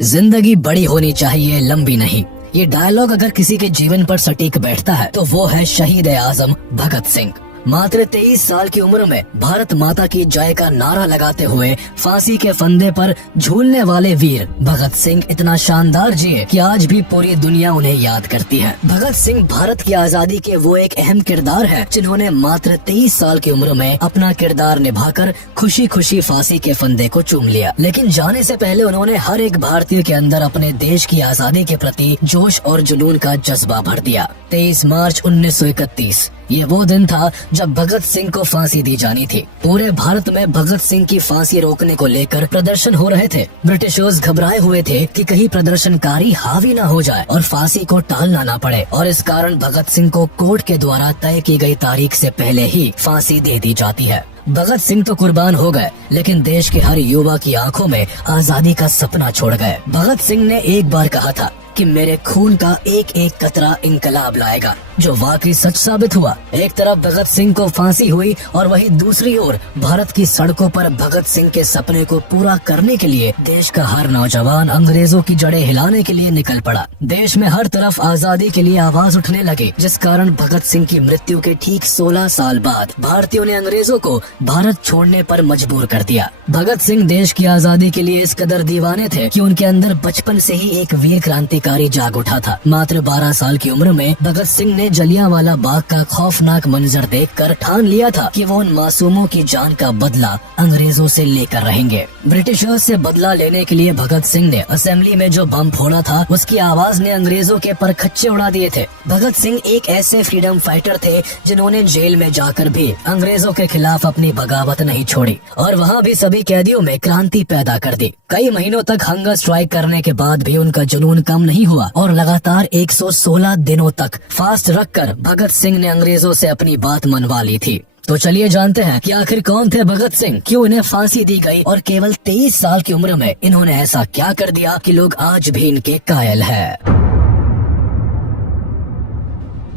जिंदगी बड़ी होनी चाहिए, लंबी नहीं। ये डायलॉग अगर किसी के जीवन पर सटीक बैठता है तो वो है शहीद आजम भगत सिंह। मात्र 23 साल की उम्र में भारत माता की जय का नारा लगाते हुए फांसी के फंदे पर झूलने वाले वीर भगत सिंह इतना शानदार जिए कि आज भी पूरी दुनिया उन्हें याद करती है। भगत सिंह भारत की आजादी के वो एक अहम किरदार है जिन्होंने मात्र 23 साल की उम्र में अपना किरदार निभाकर खुशी खुशी फांसी के फंदे को चूम लिया। लेकिन जाने से पहले उन्होंने हर एक भारतीय के अंदर अपने देश की आजादी के प्रति जोश और जुनून का जज्बा भर दिया। 23 मार्च 1931 ये वो दिन था जब भगत सिंह को फांसी दी जानी थी। पूरे भारत में भगत सिंह की फांसी रोकने को लेकर प्रदर्शन हो रहे थे। ब्रिटिशर्स घबराए हुए थे कि कहीं प्रदर्शनकारी हावी न हो जाए और फांसी को टालना न पड़े, और इस कारण भगत सिंह को कोर्ट के द्वारा तय की गई तारीख से पहले ही फांसी दे दी जाती है। भगत सिंह तो कुर्बान हो गए, लेकिन देश के हर युवा की आंखों में आजादी का सपना छोड़ गए। भगत सिंह ने एक बार कहा था कि मेरे खून का एक एक कतरा इंकलाब लाएगा, जो वाकई सच साबित हुआ। एक तरफ भगत सिंह को फांसी हुई और वहीं दूसरी ओर भारत की सड़कों पर भगत सिंह के सपने को पूरा करने के लिए देश का हर नौजवान अंग्रेजों की जड़ें हिलाने के लिए निकल पड़ा। देश में हर तरफ आजादी के लिए आवाज उठने लगी, जिस कारण भगत सिंह की मृत्यु के ठीक 16 साल बाद भारतीयों ने अंग्रेजों को भारत छोड़ने पर मजबूर कर दिया। भगत सिंह देश की आजादी के लिए इस कदर दीवाने थे कि उनके अंदर बचपन से ही एक वीर क्रांतिकारी जाग उठा था। मात्र 12 साल की उम्र में भगत सिंह ने जलियांवाला बाग का खौफनाक मंजर देखकर ठान लिया था कि वो उन मासूमों की जान का बदला अंग्रेजों से लेकर रहेंगे। ब्रिटिशर्स से बदला लेने के लिए भगत सिंह ने असेंबली में जो बम फोड़ा था, उसकी आवाज ने अंग्रेजों के परखच्चे उड़ा दिए थे। भगत सिंह एक ऐसे फ्रीडम फाइटर थे जिन्होंने जेल में जाकर भी अंग्रेजों के खिलाफ अपनी बगावत नहीं छोड़ी और वहाँ भी सभी कैदियों में क्रांति पैदा कर दी। कई महीनों तक हंगर स्ट्राइक करने के बाद भी उनका जुनून कम नहीं हुआ और लगातार 116 दिनों तक फास्ट रखकर भगत सिंह ने अंग्रेजों से अपनी बात मनवा ली थी। तो चलिए जानते हैं कि आखिर कौन थे भगत सिंह, क्यों इन्हें फांसी दी गई और केवल 23 साल की उम्र में इन्होंने ऐसा क्या कर दिया कि लोग आज भी इनके कायल हैं।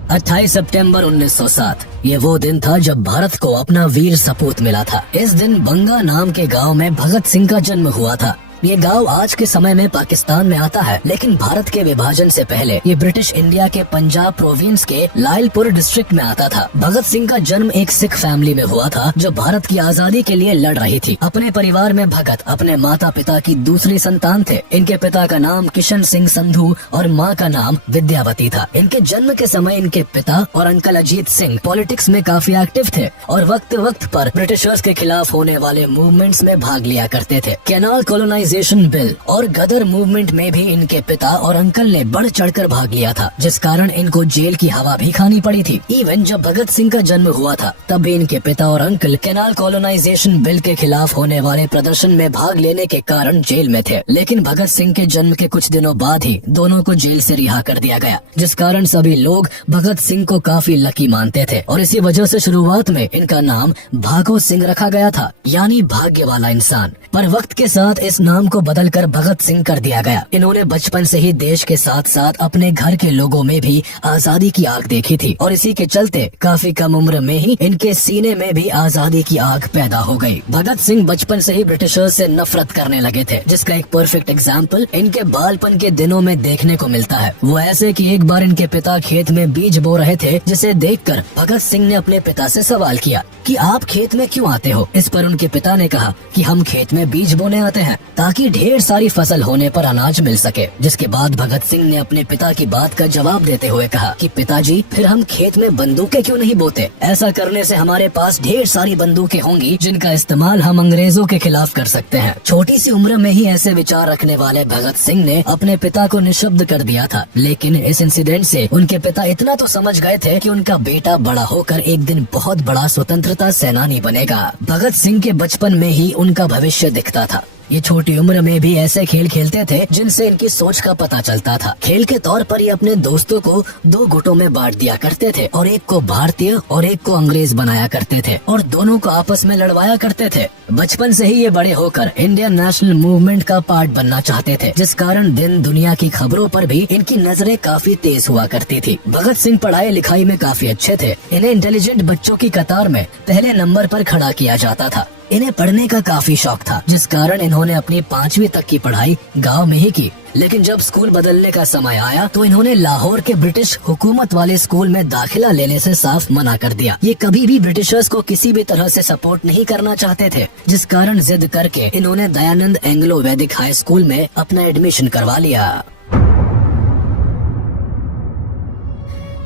28 सितंबर 1907 ये वो दिन था जब भारत को अपना वीर सपूत मिला था। इस दिन बंगा नाम के गांव में भगत सिंह का जन्म हुआ था। ये गांव आज के समय में पाकिस्तान में आता है, लेकिन भारत के विभाजन से पहले ये ब्रिटिश इंडिया के पंजाब प्रोविंस के लायलपुर डिस्ट्रिक्ट में आता था। भगत सिंह का जन्म एक सिख फैमिली में हुआ था जो भारत की आजादी के लिए लड़ रही थी। अपने परिवार में भगत अपने माता पिता की दूसरी संतान थे। इनके पिता का नाम किशन सिंह संधू और माँ का नाम विद्यावती था। इनके जन्म के समय इनके पिता और अंकल अजीत सिंह पॉलिटिक्स में काफी एक्टिव थे और वक्त वक्त पर ब्रिटिशर्स के खिलाफ होने वाले मूवमेंट्स में भाग लिया करते थे। कैनाल कॉलोनाइजेशन बिल और गदर मूवमेंट में भी इनके पिता और अंकल ने बढ़ चढ़कर भाग लिया था, जिस कारण इनको जेल की हवा भी खानी पड़ी थी। इवन जब भगत सिंह का जन्म हुआ था तब भी इनके पिता और अंकल कैनाल कॉलोनाइजेशन बिल के खिलाफ होने वाले प्रदर्शन में भाग लेने के कारण जेल में थे। लेकिन भगत सिंह के जन्म के कुछ दिनों बाद ही दोनों को जेल से रिहा कर दिया गया, जिस कारण सभी लोग भगत सिंह को काफी लकी मानते थे और इसी वजह से शुरुआत में इनका नाम भागो सिंह रखा गया था, यानी भाग्य वाला इंसान। पर वक्त के साथ इस नाम को बदलकर भगत सिंह कर दिया गया। इन्होंने बचपन से ही देश के साथ साथ अपने घर के लोगों में भी आजादी की आग देखी थी और इसी के चलते काफी कम उम्र में ही इनके सीने में भी आजादी की आग पैदा हो गई। भगत सिंह बचपन से ही ब्रिटिशर्स से नफरत करने लगे थे, जिसका एक परफेक्ट एग्जाम्पल इनके बालपन के दिनों में देखने को मिलता है। वो ऐसे कि एक बार इनके पिता खेत में बीज बो रहे थे, जिसे देखकर भगत सिंह ने अपने पिता से सवाल किया कि आप खेत में क्यों आते हो। इस पर उनके पिता ने कहा कि हम खेत में बीज बोने आते हैं ताकि ढेर सारी फसल होने पर अनाज मिल सके। जिसके बाद भगत सिंह ने अपने पिता की बात का जवाब देते हुए कहा कि पिताजी, फिर हम खेत में बंदूकें क्यों नहीं बोते? ऐसा करने से हमारे पास ढेर सारी बंदूकें होंगी जिनका इस्तेमाल हम अंग्रेजों के खिलाफ कर सकते हैं। छोटी सी उम्र में ही ऐसे विचार रखने वाले भगत सिंह ने अपने पिता को निशब्द कर दिया था, लेकिन इस इंसिडेंट से उनके पिता इतना तो समझ गए थे कि उनका बेटा बड़ा होकर एक दिन बहुत बड़ा स्वतंत्रता सेनानी बनेगा। भगत सिंह के बचपन में ही उनका भविष्य दिखता था। ये छोटी उम्र में भी ऐसे खेल खेलते थे जिनसे इनकी सोच का पता चलता था। खेल के तौर पर ये अपने दोस्तों को 2 गुटों में बांट दिया करते थे और एक को भारतीय और एक को अंग्रेज बनाया करते थे और दोनों को आपस में लड़वाया करते थे। बचपन से ही ये बड़े होकर इंडियन नेशनल मूवमेंट का पार्ट बनना चाहते थे, जिस कारण दिन दुनिया की खबरों पर भी इनकी नजरें काफी तेज हुआ करती थी। भगत सिंह पढ़ाई लिखाई में काफी अच्छे थे। इन्हें इंटेलिजेंट बच्चों की कतार में पहले नंबर पर खड़ा किया जाता था। इन्हें पढ़ने का काफी शौक था, जिस कारण इन्होंने अपनी 5वीं तक की पढ़ाई गांव में ही की। लेकिन जब स्कूल बदलने का समय आया तो इन्होंने लाहौर के ब्रिटिश हुकूमत वाले स्कूल में दाखिला लेने से साफ मना कर दिया। ये कभी भी ब्रिटिशर्स को किसी भी तरह से सपोर्ट नहीं करना चाहते थे, जिस कारण जिद करके इन्होंने दयानंद एंग्लो वैदिक हाई स्कूल में अपना एडमिशन करवा लिया।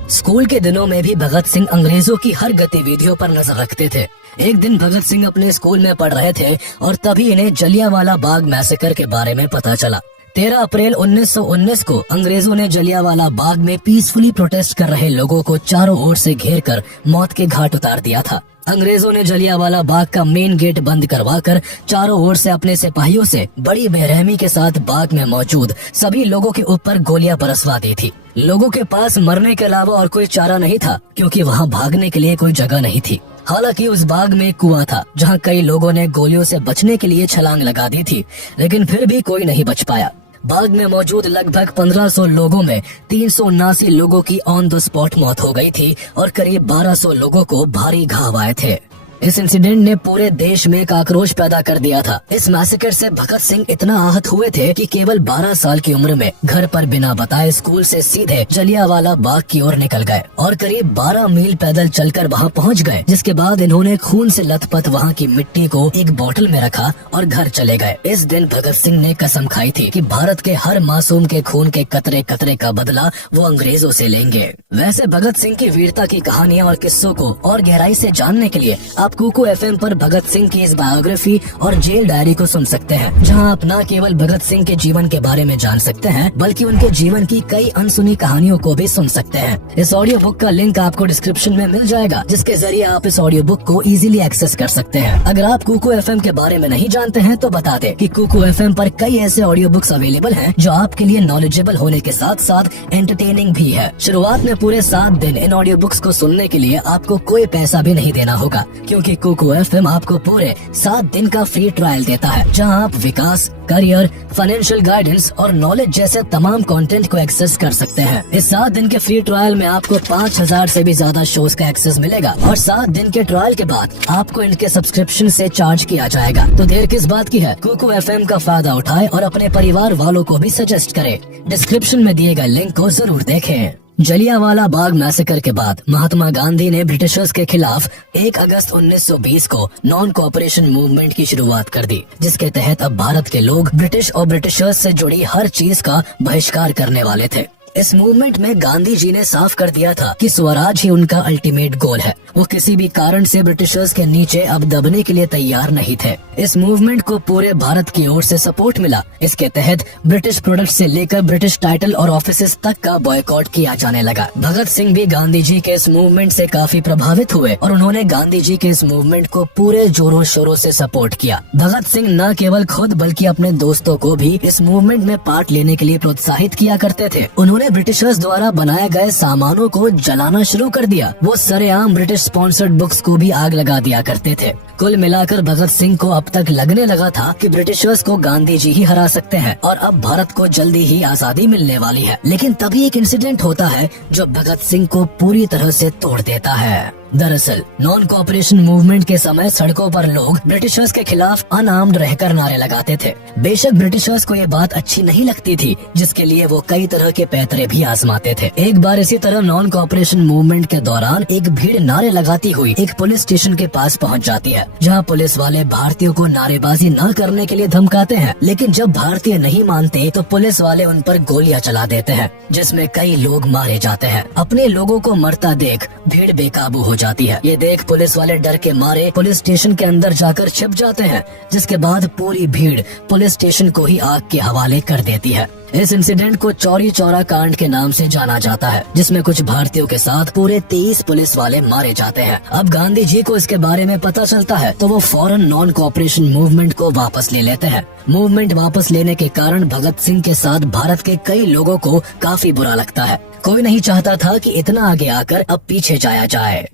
स्कूल के दिनों में भी भगत सिंह अंग्रेजों की हर गतिविधियों पर नजर रखते थे। एक दिन भगत सिंह अपने स्कूल में पढ़ रहे थे और तभी इन्हें जलियांवाला बाग मैसेकर के बारे में पता चला। 13 अप्रैल 1919 को अंग्रेजों ने जलियांवाला बाग में पीसफुली प्रोटेस्ट कर रहे लोगों को चारों ओर से घेरकर मौत के घाट उतार दिया था। अंग्रेजों ने जलियांवाला बाग का मेन गेट बंद करवाकर चारों ओर से अपने सिपाहियों से बड़ी बेरहमी के साथ बाग में मौजूद सभी लोगों के ऊपर गोलियां बरसवा दी थी। लोगों के पास मरने के अलावा और कोई चारा नहीं था, क्योंकि वहां भागने के लिए कोई जगह नहीं थी। हालांकि उस बाग में एक कुआं था, जहां कई लोगों ने गोलियों से बचने के लिए छलांग लगा दी थी, लेकिन फिर भी कोई नहीं बच पाया। बाग में मौजूद लगभग 1500 लोगों में 379 लोगों की ऑन द स्पॉट मौत हो गई थी और करीब 1200 लोगों को भारी घाव आए थे। इस इंसिडेंट ने पूरे देश में एक आक्रोश पैदा कर दिया था। इस मैसेकर से भगत सिंह इतना आहत हुए थे कि केवल 12 साल की उम्र में घर पर बिना बताए स्कूल से सीधे जलियांवाला बाग की ओर निकल गए और करीब 12 मील पैदल चलकर वहां पहुंच गए, जिसके बाद इन्होंने खून से लथपथ वहां की मिट्टी को एक बोतल में रखा और घर चले गए। इस दिन भगत सिंह ने कसम खाई थी कि भारत के हर मासूम के खून के कतरे कतरे का बदला वो अंग्रेजों से लेंगे। वैसे भगत सिंह की वीरता की कहानियां और किस्सों को और गहराई से जानने के लिए आप कुकू एफएम पर भगत सिंह की इस बायोग्राफी और जेल डायरी को सुन सकते हैं, जहां आप न केवल भगत सिंह के जीवन के बारे में जान सकते हैं, बल्कि उनके जीवन की कई अनसुनी कहानियों को भी सुन सकते हैं। इस ऑडियो बुक का लिंक आपको डिस्क्रिप्शन में मिल जाएगा, जिसके जरिए आप इस ऑडियो बुक को इजीली एक्सेस कर सकते हैं। अगर आप कुकू एफएम के बारे में नहीं जानते हैं तो बता दें कि कुकू एफएम पर कई ऐसे ऑडियो बुक्स अवेलेबल हैं जो आपके लिए नॉलेजेबल होने के साथ साथ एंटरटेनिंग भी है। शुरुआत में पूरे 7 दिन इन ऑडियो बुक्स को सुनने के लिए आपको कोई पैसा भी नहीं देना होगा, क्योंकि कुकू एफएम आपको पूरे 7 दिन का फ्री ट्रायल देता है, जहां आप विकास, करियर, फाइनेंशियल गाइडेंस और नॉलेज जैसे तमाम कंटेंट को एक्सेस कर सकते हैं। इस 7 दिन के फ्री ट्रायल में आपको 5000 से भी ज्यादा शोज का एक्सेस मिलेगा और 7 दिन के ट्रायल के बाद आपको इनके सब्सक्रिप्शन से चार्ज किया जाएगा। तो देर किस बात की है, कुकू एफएम का फायदा उठाएं और अपने परिवार वालों को भी सजेस्ट करें। डिस्क्रिप्शन में दिए गए लिंक को जरूर देखें। जलियांवाला बाग मैसेकर के बाद महात्मा गांधी ने ब्रिटिशर्स के खिलाफ 1 अगस्त 1920 को नॉन कोऑपरेशन मूवमेंट की शुरुआत कर दी, जिसके तहत अब भारत के लोग ब्रिटिश और ब्रिटिशर्स से जुड़ी हर चीज का बहिष्कार करने वाले थे। इस मूवमेंट में गांधी जी ने साफ कर दिया था कि स्वराज ही उनका अल्टीमेट गोल है। वो किसी भी कारण से ब्रिटिशर्स के नीचे अब दबने के लिए तैयार नहीं थे। इस मूवमेंट को पूरे भारत की ओर से सपोर्ट मिला। इसके तहत ब्रिटिश प्रोडक्ट से लेकर ब्रिटिश टाइटल और ऑफिसेस तक का बॉयकॉट किया जाने लगा। भगत सिंह भी गांधी जी के इस मूवमेंट से काफी प्रभावित हुए और उन्होंने गांधी जी के इस मूवमेंट को पूरे जोरों शोरों से सपोर्ट किया। भगत सिंह न केवल खुद बल्कि अपने दोस्तों को भी इस मूवमेंट में पार्ट लेने के लिए प्रोत्साहित किया करते थे। उन्होंने ब्रिटिशर्स द्वारा बनाए गए सामानों को जलाना शुरू कर दिया। वो सरेआम ब्रिटिश स्पॉन्सर्ड बुक्स को भी आग लगा दिया करते थे। कुल मिलाकर भगत सिंह को अब तक लगने लगा था कि ब्रिटिशर्स को गांधी जी ही हरा सकते हैं और अब भारत को जल्दी ही आजादी मिलने वाली है। लेकिन तभी एक इंसिडेंट होता है जो भगत सिंह को पूरी तरह से तोड़ देता है। दरअसल नॉन कोऑपरेशन मूवमेंट के समय सड़कों पर लोग ब्रिटिशर्स के खिलाफ अनआर्म्ड रहकर नारे लगाते थे। बेशक ब्रिटिशर्स को ये बात अच्छी नहीं लगती थी, जिसके लिए वो कई तरह के पैतरे भी आजमाते थे। एक बार इसी तरह नॉन कोऑपरेशन मूवमेंट के दौरान एक भीड़ नारे लगाती हुई एक पुलिस स्टेशन के पास पहुंच जाती है, जहां पुलिस वाले भारतीयों को नारेबाजी न करने के लिए धमकाते हैं। लेकिन जब भारतीय नहीं मानते तो पुलिस वाले उन पर गोलियां चला देते हैं, जिसमें कई लोग मारे जाते हैं। अपने लोगों को मरता देख भीड़ बेकाबू हो जाती है। ये देख पुलिस वाले डर के मारे पुलिस स्टेशन के अंदर जाकर छिप जाते हैं, जिसके बाद पूरी भीड़ पुलिस स्टेशन को ही आग के हवाले कर देती है। इस इंसिडेंट को चौरी चौरा कांड के नाम से जाना जाता है, जिसमें कुछ भारतीयों के साथ पूरे 23 पुलिस वाले मारे जाते हैं। अब गांधी जी को इसके बारे में पता चलता है तो वो फौरन नॉन कोऑपरेशन मूवमेंट को वापस ले लेते हैं। मूवमेंट वापस लेने के कारण भगत सिंह के साथ भारत के कई लोगों को काफी बुरा लगता है। कोई नहीं चाहता था कि इतना आगे आकर अब पीछे जाया जाए।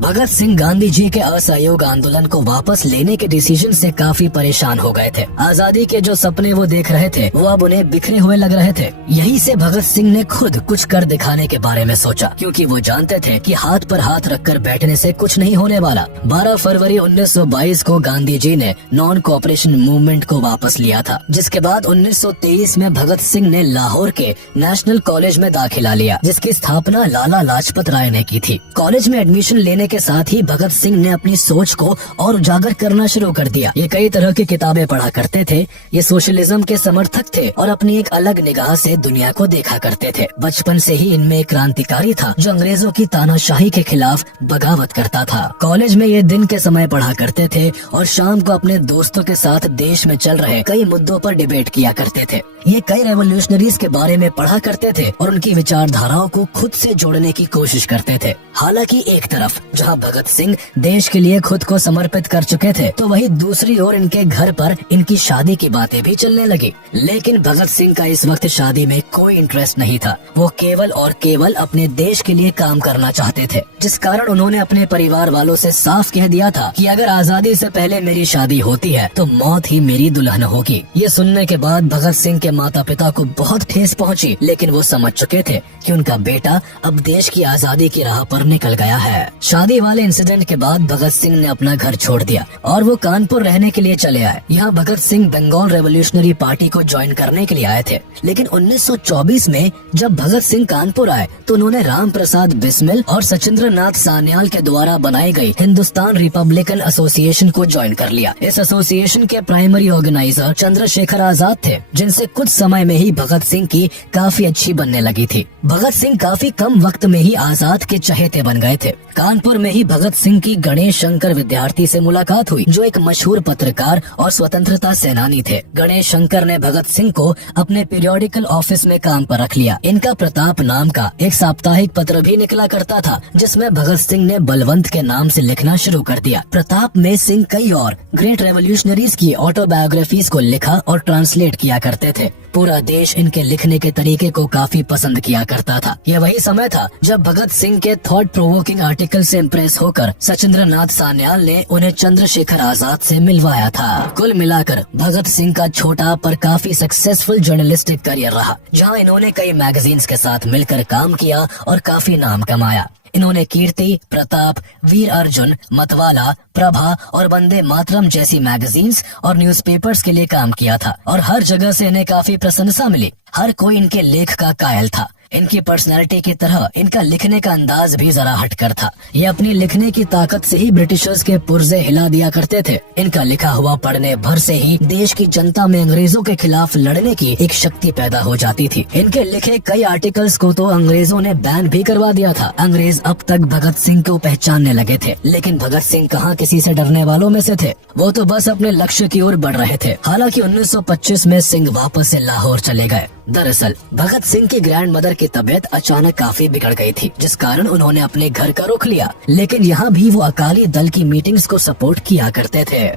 भगत सिंह गांधी जी के असहयोग आंदोलन को वापस लेने के डिसीजन से काफी परेशान हो गए थे। आजादी के जो सपने वो देख रहे थे वो अब उन्हें बिखरे हुए लग रहे थे। यही से भगत सिंह ने खुद कुछ कर दिखाने के बारे में सोचा, क्योंकि वो जानते थे कि हाथ पर हाथ रखकर बैठने से कुछ नहीं होने वाला। 12 फरवरी 1922 को गांधी जी ने नॉन कोऑपरेशन मूवमेंट को वापस लिया था, जिसके बाद 1923 में भगत सिंह ने लाहौर के नेशनल कॉलेज में दाखिला लिया, जिसकी स्थापना लाला लाजपत राय ने की थी। कॉलेज में एडमिशन लेने के साथ ही भगत सिंह ने अपनी सोच को और उजागर करना शुरू कर दिया। ये कई तरह की किताबें पढ़ा करते थे, ये सोशलिज्म के समर्थक थे और अपनी एक अलग निगाह से दुनिया को देखा करते थे। बचपन से ही इनमें एक क्रांतिकारी था जो अंग्रेजों की तानाशाही के खिलाफ बगावत करता था। कॉलेज में ये दिन के समय पढ़ा करते थे और शाम को अपने दोस्तों के साथ देश में चल रहे कई मुद्दों पर डिबेट किया करते थे। ये कई रेवोल्यूशनरीज के बारे में पढ़ा करते थे और उनकी विचारधाराओं को खुद से जोड़ने की कोशिश करते थे। हालांकि एक तरफ जहां भगत सिंह देश के लिए खुद को समर्पित कर चुके थे, तो वहीं दूसरी ओर इनके घर पर इनकी शादी की बातें भी चलने लगी। लेकिन भगत सिंह का इस वक्त शादी में कोई इंटरेस्ट नहीं था। वो केवल और केवल अपने देश के लिए काम करना चाहते थे, जिस कारण उन्होंने अपने परिवार वालों से साफ कह दिया था कि अगर आजादी से पहले मेरी शादी होती है तो मौत ही मेरी दुल्हन होगी। ये सुनने के बाद भगत सिंह के माता पिता को बहुत ठेस पहुंची, लेकिन वो समझ चुके थे कि उनका बेटा अब देश की आजादी की राह पर निकल गया है। शादी वाले इंसिडेंट के बाद भगत सिंह ने अपना घर छोड़ दिया और वो कानपुर रहने के लिए चले आए। यहाँ भगत सिंह बंगाल रेवोल्यूशनरी पार्टी को ज्वाइन करने के लिए आए थे। लेकिन 1924 में जब भगत सिंह कानपुर आए तो उन्होंने राम प्रसाद बिस्मिल और सचिंद्र नाथ सान्याल के द्वारा बनाई गई हिंदुस्तान रिपब्लिकन एसोसिएशन को ज्वाइन कर लिया। इस एसोसिएशन के प्राइमरी ऑर्गेनाइजर चंद्रशेखर आजाद थे, जिनसे कुछ समय में ही भगत सिंह की काफी अच्छी बनने लगी थी। भगत सिंह काफी कम वक्त में ही आजाद के चहेते बन गए थे। कानपुर में ही भगत सिंह की गणेश शंकर विद्यार्थी से मुलाकात हुई, जो एक मशहूर पत्रकार और स्वतंत्रता सेनानी थे। गणेश शंकर ने भगत सिंह को अपने पीरियोडिकल ऑफिस में काम पर रख लिया। इनका प्रताप नाम का एक साप्ताहिक पत्र भी निकला करता था, जिसमें भगत सिंह ने बलवंत के नाम से लिखना शुरू कर दिया। प्रताप में सिंह कई और ग्रेट रेवोल्यूशनरीज की ऑटोबायोग्राफीज को लिखा और ट्रांसलेट किया करते थे। पूरा देश इनके लिखने के तरीके को काफी पसंद किया करता था। यह वही समय था जब भगत सिंह के थॉट प्रोवोकिंग आर्टिकल से इम्प्रेस होकर सचिंद्र नाथ सान्याल ने उन्हें चंद्रशेखर आजाद से मिलवाया था। कुल मिलाकर भगत सिंह का छोटा पर काफी सक्सेसफुल जर्नलिस्टिक करियर रहा, जहां इन्होंने कई मैगजीन्स के साथ मिलकर काम किया और काफी नाम कमाया। इन्होंने कीर्ति, प्रताप, वीर अर्जुन, मतवाला, प्रभा और वंदे मातरम जैसी मैगजीन्स और न्यूज़पेपर्स के लिए काम किया था और हर जगह से इन्हें काफी प्रशंसा मिली। हर कोई इनके लेख का कायल था। इनकी पर्सनालिटी की तरह इनका लिखने का अंदाज भी जरा हटकर था। ये अपनी लिखने की ताकत से ही ब्रिटिशर्स के पुर्जे हिला दिया करते थे। इनका लिखा हुआ पढ़ने भर से ही देश की जनता में अंग्रेजों के खिलाफ लड़ने की एक शक्ति पैदा हो जाती थी। इनके लिखे कई आर्टिकल्स को तो अंग्रेजों ने बैन भी करवा दिया था। अंग्रेज अब तक भगत सिंह को पहचानने लगे थे, लेकिन भगत सिंह कहाँ किसी से डरने वालों में से थे। वो तो बस अपने लक्ष्य की ओर बढ़ रहे थे। हालांकि 1925 में सिंह वापस से लाहौर चले गए। दरअसल भगत सिंह की ग्रैंड मदर की तबीयत अचानक काफी बिगड़ गई थी, जिस कारण उन्होंने अपने घर का रुख लिया। लेकिन यहाँ भी वो अकाली दल की मीटिंग्स को सपोर्ट किया करते थे।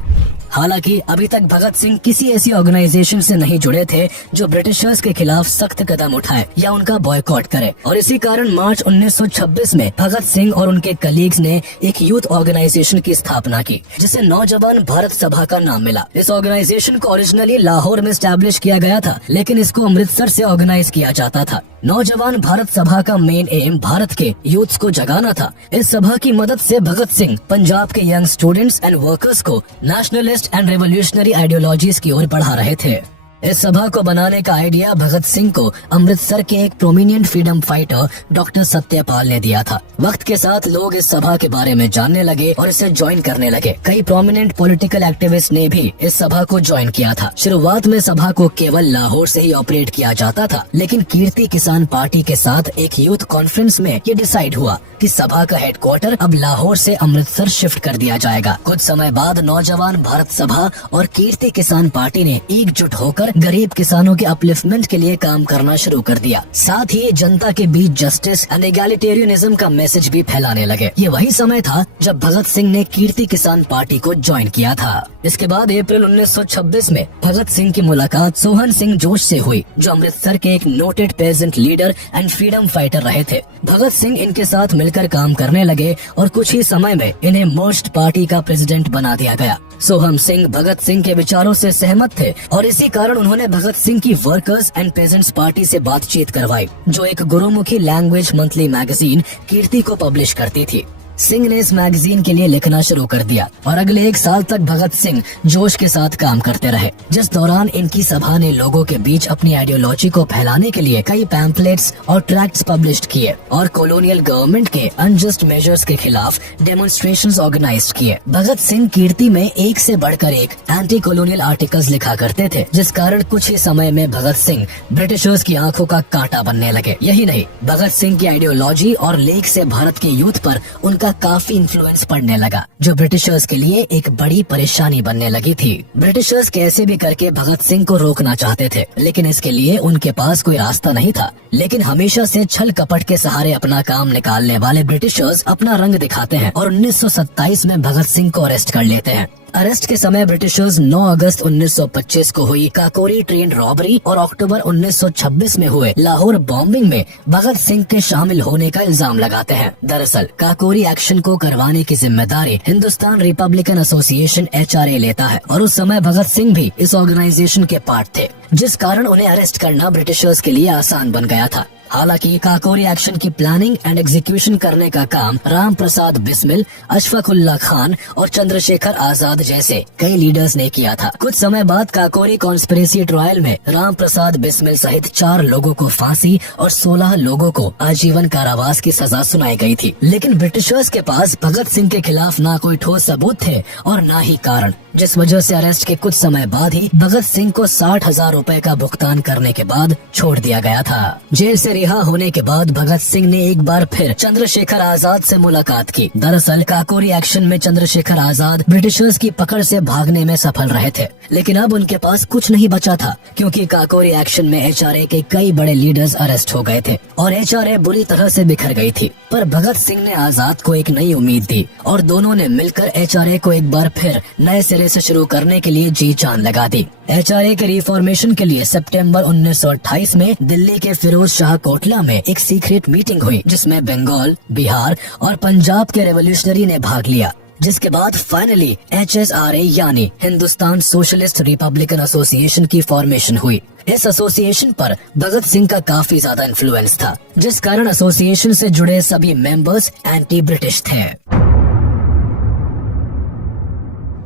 हालांकि अभी तक भगत सिंह किसी ऐसी ऑर्गेनाइजेशन से नहीं जुड़े थे जो ब्रिटिशर्स के खिलाफ सख्त कदम उठाए या उनका बॉयकॉट करे, और इसी कारण मार्च 1926 में भगत सिंह और उनके कलीग्स ने एक यूथ ऑर्गेनाइजेशन की स्थापना की, जिसे नौजवान भारत सभा का नाम मिला। इस ऑर्गेनाइजेशन को ओरिजिनली लाहौर में एस्टैब्लिश किया गया था, लेकिन इसको अमृतसर से ऑर्गेनाइज किया जाता था। नौजवान भारत सभा का मेन एम भारत के यूथ्स को जगाना था। इस सभा की मदद से भगत सिंह पंजाब के यंग स्टूडेंट्स एंड वर्कर्स को नेशनलिस्ट एंड रेवोल्यूशनरी आइडियोलॉजीज की ओर बढ़ा रहे थे। इस सभा को बनाने का आइडिया भगत सिंह को अमृतसर के एक prominent freedom fighter doctor Satyapal ने दिया था। वक्त के साथ लोग इस सभा के बारे में जानने लगे और इसे ज्वाइन करने लगे। कई प्रोमिनेंट पॉलिटिकल एक्टिविस्ट ने भी इस सभा को ज्वाइन किया था। शुरुआत में सभा को केवल लाहौर से ही ऑपरेट किया जाता था, लेकिन कीर्ति किसान पार्टी के साथ एक यूथ कॉन्फ्रेंस में ये डिसाइड हुआ कि सभा का हेडक्वार्टर अब लाहौर से अमृतसर शिफ्ट कर दिया जाएगा। कुछ समय बाद नौजवान भारत सभा और कीर्ति किसान पार्टी ने एकजुट होकर गरीब किसानों के अपलिफ्टमेंट के लिए काम करना शुरू कर दिया। साथ ही जनता के बीच जस्टिस एंड एगैलिटेरियनिज्म का मैसेज भी फैलाने लगे। ये वही समय था जब भगत सिंह ने कीर्ति किसान पार्टी को ज्वाइन किया था। इसके बाद अप्रैल 1926 में भगत सिंह की मुलाकात सोहन सिंह जोश से हुई, जो अमृतसर के एक noted pageant leader and freedom fighter रहे थे। भगत सिंह इनके साथ मिलकर काम करने लगे और कुछ ही समय में इन्हें मर्ज्ड पार्टी का प्रेसिडेंट बना दिया गया। सोहम सिंह भगत सिंह के विचारों से सहमत थे और इसी कारण उन्होंने भगत सिंह की वर्कर्स एंड पेजेंट्स पार्टी से बातचीत करवाई, जो एक गुरुमुखी लैंग्वेज मंथली मैगजीन कीर्ति को पब्लिश करती थी। सिंह ने इस मैगजीन के लिए लिखना शुरू कर दिया और अगले 1 साल तक भगत सिंह जोश के साथ काम करते रहे, जिस दौरान इनकी सभा ने लोगों के बीच अपनी आइडियोलॉजी को फैलाने के लिए कई पैम्पलेट्स और ट्रैक्ट्स पब्लिश किए और कॉलोनियल गवर्नमेंट के अनजस्ट मेजर्स के खिलाफ डेमोन्स्ट्रेशंस ऑर्गेनाइज किए। भगत सिंह कीर्ति में एक से बढ़कर एक एंटी कॉलोनियल आर्टिकल्स लिखा करते थे, जिस कारण कुछ ही समय में भगत सिंह ब्रिटिशर्स की आंखों का कांटा बनने लगे। यही नहीं, भगत सिंह की आइडियोलॉजी और लेख से भारत के यूथ पर उनका काफी इन्फ्लुएंस पड़ने लगा, जो ब्रिटिशर्स के लिए एक बड़ी परेशानी बनने लगी थी। ब्रिटिशर्स कैसे भी करके भगत सिंह को रोकना चाहते थे, लेकिन इसके लिए उनके पास कोई रास्ता नहीं था। लेकिन हमेशा से छल कपट के सहारे अपना काम निकालने वाले ब्रिटिशर्स अपना रंग दिखाते हैं और 1927 में भगत सिंह को अरेस्ट कर लेते हैं। अरेस्ट के समय ब्रिटिशर्स 9 अगस्त 1925 को हुई काकोरी ट्रेन रॉबरी और अक्टूबर 1926 में हुए लाहौर बॉम्बिंग में भगत सिंह के शामिल होने का इल्जाम लगाते हैं। दरअसल काकोरी एक्शन को करवाने की जिम्मेदारी हिंदुस्तान रिपब्लिकन एसोसिएशन HRA लेता है और उस समय भगत सिंह भी इस ऑर्गेनाइजेशन के पार्ट थे, जिस कारण उन्हें अरेस्ट करना ब्रिटिशर्स के लिए आसान बन गया था। हालांकि काकोरी एक्शन की प्लानिंग एंड एग्जीक्यूशन करने का काम राम प्रसाद बिस्मिल, अशफाकुल्ला खान और चंद्रशेखर आजाद जैसे कई लीडर्स ने किया था। कुछ समय बाद काकोरी कॉन्स्पिरेसी ट्रायल में राम प्रसाद बिस्मिल सहित 4 लोगों को फांसी और 16 लोगों को आजीवन कारावास की सजा सुनाई गई थी। लेकिन ब्रिटिशर्स के पास भगत सिंह के खिलाफ ना कोई ठोस सबूत थे और ना ही कारण, जिस वजह से अरेस्ट के कुछ समय बाद ही भगत सिंह को 60,000 रुपए का भुगतान करने के बाद छोड़ दिया गया था। जेल से रिहा होने के बाद भगत सिंह ने एक बार फिर चंद्रशेखर आजाद से मुलाकात की। दरअसल काकोरी एक्शन में चंद्रशेखर आजाद ब्रिटिशर्स की पकड़ से भागने में सफल रहे थे, लेकिन अब उनके पास कुछ नहीं बचा था, क्योंकि काकोरी एक्शन में HRA के कई बड़े लीडर्स अरेस्ट हो गए थे और HRA बुरी तरह से बिखर गई थी। पर भगत सिंह ने आजाद को एक नई उम्मीद दी और दोनों ने मिलकर HRA को एक बार फिर नए सिरे से शुरू करने के लिए जी जान लगा दी। HRA के रिफॉर्मेशन के लिए सितंबर 1928 में दिल्ली के फिरोज शाह कोटला में एक सीक्रेट मीटिंग हुई, जिसमें बंगाल, बिहार और पंजाब के रेवोल्यूशनरी ने भाग लिया, जिसके बाद फाइनली HSRA यानी हिंदुस्तान सोशलिस्ट रिपब्लिकन एसोसिएशन की फॉर्मेशन हुई। इस एसोसिएशन पर भगत सिंह का काफी ज्यादा इन्फ्लुएंस था, जिस कारण एसोसिएशन से जुड़े सभी मेंबर्स एंटी ब्रिटिश थे।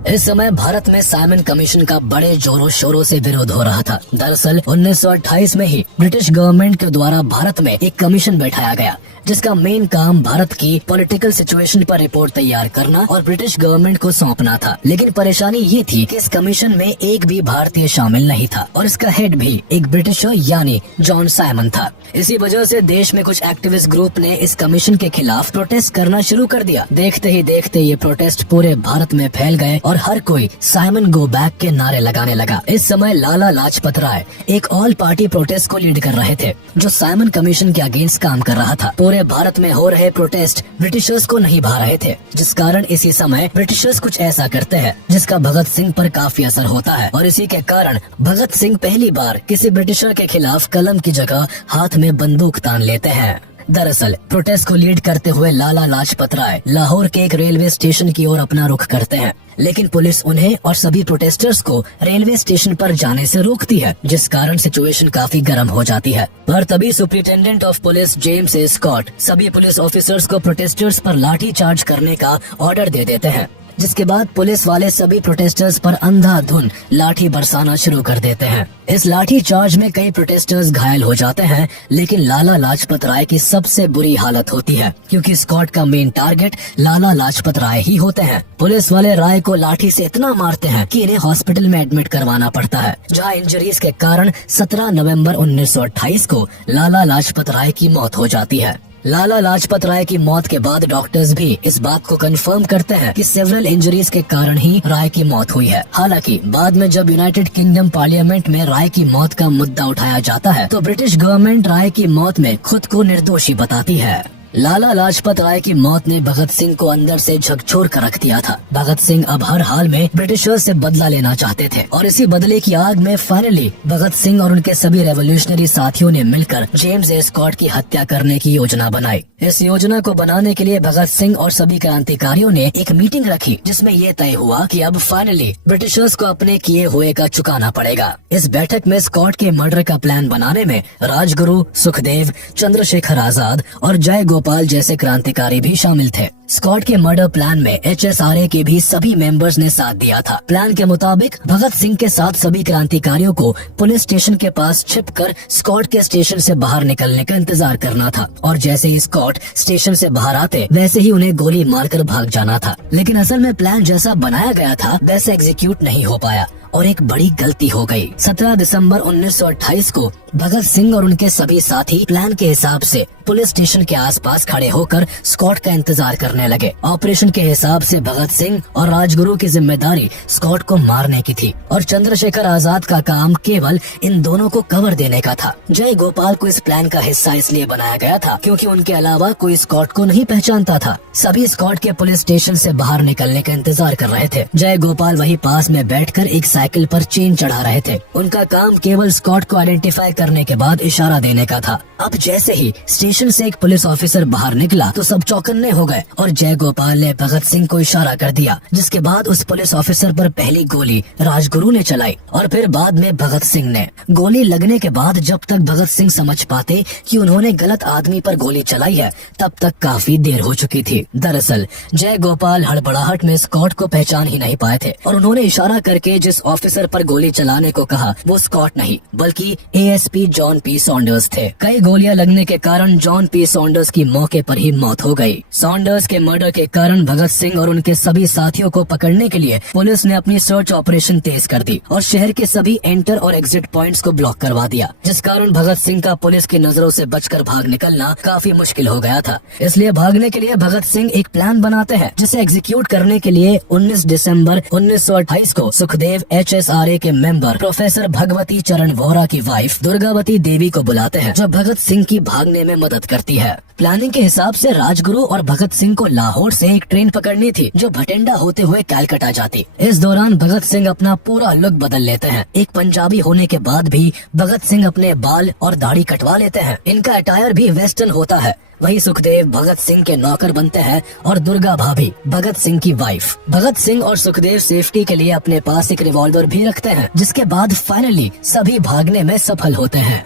इस समय भारत में साइमन कमीशन का बड़े जोरों शोरों से विरोध हो रहा था। दरअसल 1928 में ही ब्रिटिश गवर्नमेंट के द्वारा भारत में एक कमीशन बैठाया गया, जिसका मेन काम भारत की पॉलिटिकल सिचुएशन पर रिपोर्ट तैयार करना और ब्रिटिश गवर्नमेंट को सौंपना था। लेकिन परेशानी ये थी कि इस कमीशन में एक भी भारतीय शामिल नहीं था और इसका हेड भी एक ब्रिटिशर यानी जॉन साइमन था। इसी वजह से देश में कुछ एक्टिविस्ट ग्रुप ने इस कमीशन के खिलाफ प्रोटेस्ट करना शुरू कर दिया। देखते ही देखते ये प्रोटेस्ट पूरे भारत में फैल गए और हर कोई साइमन गो बैक के नारे लगाने लगा। इस समय लाला लाजपत राय एक ऑल पार्टी प्रोटेस्ट को लीड कर रहे थे, जो साइमन कमीशन के अगेंस्ट काम कर रहा था। पूरे भारत में हो रहे प्रोटेस्ट ब्रिटिशर्स को नहीं भा रहे थे, जिस कारण इसी समय ब्रिटिशर्स कुछ ऐसा करते हैं जिसका भगत सिंह पर काफी असर होता है और इसी के कारण भगत सिंह पहली बार किसी ब्रिटिशर के खिलाफ कलम की जगह हाथ में बंदूक तान लेते हैं। दरअसल प्रोटेस्ट को लीड करते हुए लाला लाजपत राय लाहौर के एक रेलवे स्टेशन की ओर अपना रुख करते हैं, लेकिन पुलिस उन्हें और सभी प्रोटेस्टर्स को रेलवे स्टेशन पर जाने से रोकती है, जिस कारण सिचुएशन काफी गर्म हो जाती है। पर तभी superintendent of police James A Scott सभी पुलिस ऑफिसर्स को प्रोटेस्टर्स पर लाठी चार्ज करने का ऑर्डर दे देते हैं, जिसके बाद पुलिस वाले सभी प्रोटेस्टर्स पर अंधाधुंध लाठी बरसाना शुरू कर देते हैं। इस लाठी चार्ज में कई प्रोटेस्टर्स घायल हो जाते हैं, लेकिन लाला लाजपत राय की सबसे बुरी हालत होती है, क्योंकि स्कॉट का मेन टारगेट लाला लाजपत राय ही होते हैं। पुलिस वाले राय को लाठी से इतना मारते हैं कि इन्हें हॉस्पिटल में एडमिट करवाना पड़ता है, जहां इंजरीज के कारण 17 नवंबर 1928 को लाला लाजपत राय की मौत हो जाती है। लाला लाजपत राय की मौत के बाद डॉक्टर्स भी इस बात को कंफर्म करते हैं कि सेवरल इंजरीज के कारण ही राय की मौत हुई है। हालांकि बाद में जब यूनाइटेड किंगडम पार्लियामेंट में राय की मौत का मुद्दा उठाया जाता है तो ब्रिटिश गवर्नमेंट राय की मौत में खुद को निर्दोषी बताती है। लाला लाजपत राय की मौत ने भगत सिंह को अंदर से झकझोर कर रख दिया था। भगत सिंह अब हर हाल में ब्रिटिशर्स से बदला लेना चाहते थे और इसी बदले की आग में फाइनली भगत सिंह और उनके सभी रेवोल्यूशनरी साथियों ने मिलकर जेम्स ए स्कॉट की हत्या करने की योजना बनाई। इस योजना को बनाने के लिए भगत सिंह और सभी क्रांतिकारियों ने एक मीटिंग रखी जिसमें ये तय हुआ कि अब फाइनली ब्रिटिशर्स को अपने किए हुए का चुकाना पड़ेगा। इस बैठक में स्कॉट के मर्डर का प्लान बनाने में राजगुरु, सुखदेव, चंद्रशेखर आजाद और जय गोपाल जैसे क्रांतिकारी भी शामिल थे। स्कॉट के मर्डर प्लान में HSRA के भी सभी मेंबर्स ने साथ दिया था। प्लान के मुताबिक भगत सिंह के साथ सभी क्रांतिकारियों को पुलिस स्टेशन के पास छिपकर स्कॉट के स्टेशन से बाहर निकलने का इंतजार करना था और जैसे ही स्कॉट स्टेशन से बाहर आते वैसे ही उन्हें गोली मारकर भाग जाना था। लेकिन असल में प्लान जैसा बनाया गया था वैसे एग्जीक्यूट नहीं हो पाया और एक बड़ी गलती हो गई। 17 दिसंबर 1928 को भगत सिंह और उनके सभी साथी प्लान के हिसाब से पुलिस स्टेशन के आसपास खड़े होकर स्कॉट का इंतजार करने लगे। ऑपरेशन के हिसाब से भगत सिंह और राजगुरु की जिम्मेदारी स्कॉट को मारने की थी और चंद्रशेखर आजाद का काम केवल इन दोनों को कवर देने का था। जय गोपाल को इस प्लान का हिस्सा इसलिए बनाया गया था क्योंकि उनके अलावा कोई स्कॉट को नहीं पहचानता था। सभी स्कॉट के पुलिस स्टेशन से बाहर निकलने का इंतजार कर रहे थे। जय गोपाल वहीं पास में बैठकर एक साइकिल पर चेन चढ़ा रहे थे। उनका काम केवल स्कॉट को आइडेंटिफाई करने के बाद इशारा देने का था। अब जैसे ही स्टेशन से एक पुलिस ऑफिसर बाहर निकला तो सब चौकन्ने हो गए और जय गोपाल ने भगत सिंह को इशारा कर दिया, जिसके बाद उस पुलिस ऑफिसर पर पहली गोली राजगुरु ने चलाई और फिर बाद में भगत सिंह ने। गोली लगने के बाद जब तक भगत सिंह समझ पाते कि उन्होंने गलत आदमी पर गोली चलाई है तब तक काफी देर हो चुकी थी। दरअसल जय गोपाल हड़बड़ाहट में स्कॉट को पहचान ही नहीं पाए थे और उन्होंने इशारा करके जिस ऑफिसर पर गोली चलाने को कहा वो स्कॉट नहीं बल्कि ASP जॉन पी सॉन्डर्स थे। कई गोलियां लगने के कारण जॉन पी सॉन्डर्स की मौके पर ही मौत हो गई। सॉन्डर्स के मर्डर के कारण भगत सिंह और उनके सभी साथियों को पकड़ने के लिए पुलिस ने अपनी सर्च ऑपरेशन तेज कर दी और शहर के सभी एंटर और एग्जिट पॉइंट्स को ब्लॉक करवा दिया, जिस कारण भगत सिंह का पुलिस की नजरों से बचकर भाग निकलना काफी मुश्किल हो गया था। इसलिए भागने के लिए भगत सिंह एक प्लान बनाते हैं जिसे एग्जीक्यूट करने के लिए 19 दिसंबर 1928 को सुखदेव HSRA के मेंबर प्रोफेसर भगवती चरण वोहरा की वाइफ दुर्गावती देवी को बुलाते हैं जो भगत सिंह की भागने में मदद करती है। प्लानिंग के हिसाब से राजगुरु और भगत सिंह को लाहौर से एक ट्रेन पकड़नी थी जो भटिंडा होते हुए कलकत्ता जाती। इस दौरान भगत सिंह अपना पूरा लुक बदल लेते हैं। एक पंजाबी होने के बाद भी भगत सिंह अपने बाल और दाढ़ी कटवा लेते हैं। इनका अटायर भी वेस्टर्न होता है। वही सुखदेव भगत सिंह के नौकर बनते हैं और दुर्गा भाभी भगत सिंह की वाइफ। भगत सिंह और सुखदेव सेफ्टी के लिए अपने पास एक रिवॉल्वर भी रखते हैं, जिसके बाद फाइनली सभी भागने में सफल होते हैं।